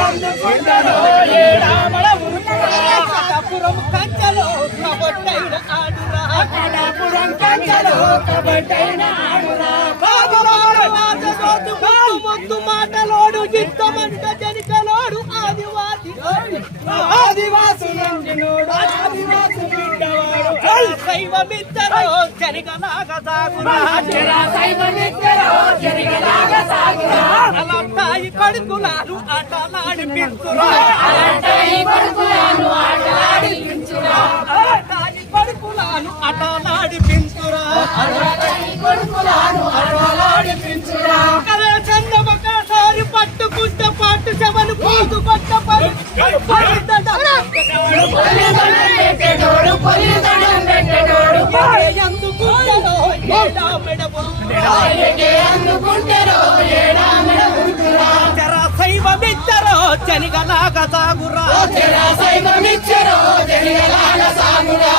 అందుకుంటారో ఏడామడ కడాపురం కంచెలో కబట్టైన ఆడురా కడాపురం కంచెలో కబట్టైన ఆడురా మొత్తు మాటలోడు యుద్ధమంట జనికలోడు ఆదివాసులండినోడు ఆదివాసు బిడ్డవాడు శైవమిద్దరో జనికలాగా సాగురా శైవమిద్దరో జనికలాగా సాగురా అలాంటి కొడుకులాను ఆటలాడిపించురా అలాంటి కొడుకులాను ఆటలాడిపించురా అలాంటి కొడుకులాను ఆటలాడిపించురా అలాంటి కొడుకులాను ఆటలాడిపించురా కరే చందమకాసారి పట్టుకుంటే పట్టు చెవలు పోదు కొట్ట శైవమిచ్చరో జనిగలాగా సాగురా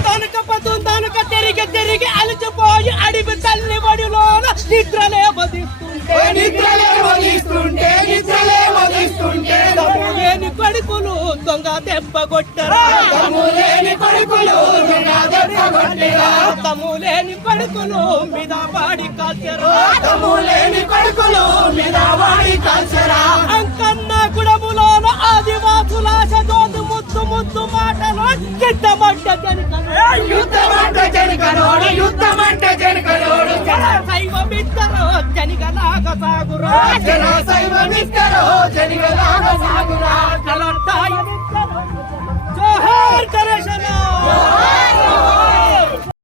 తనక పతుందనక తిరిగి తిరిగి అలిచిపోయి అడివి తల్లి వడిలోన నిద్రలే వదిస్తుంటే లేని కొడుకులు దొంగ దెబ్బ కొట్టరా తమ్ములేని కొడుకులు మీద వాడి కాల్చరా అంకన్న గుడములోన ఆదివాసులాశ దోదు ముద్దు ముద్దు మాటలో యుద్ధమంట జనకలోడు శైవమిద్దరో జనిగలాగా సాగురా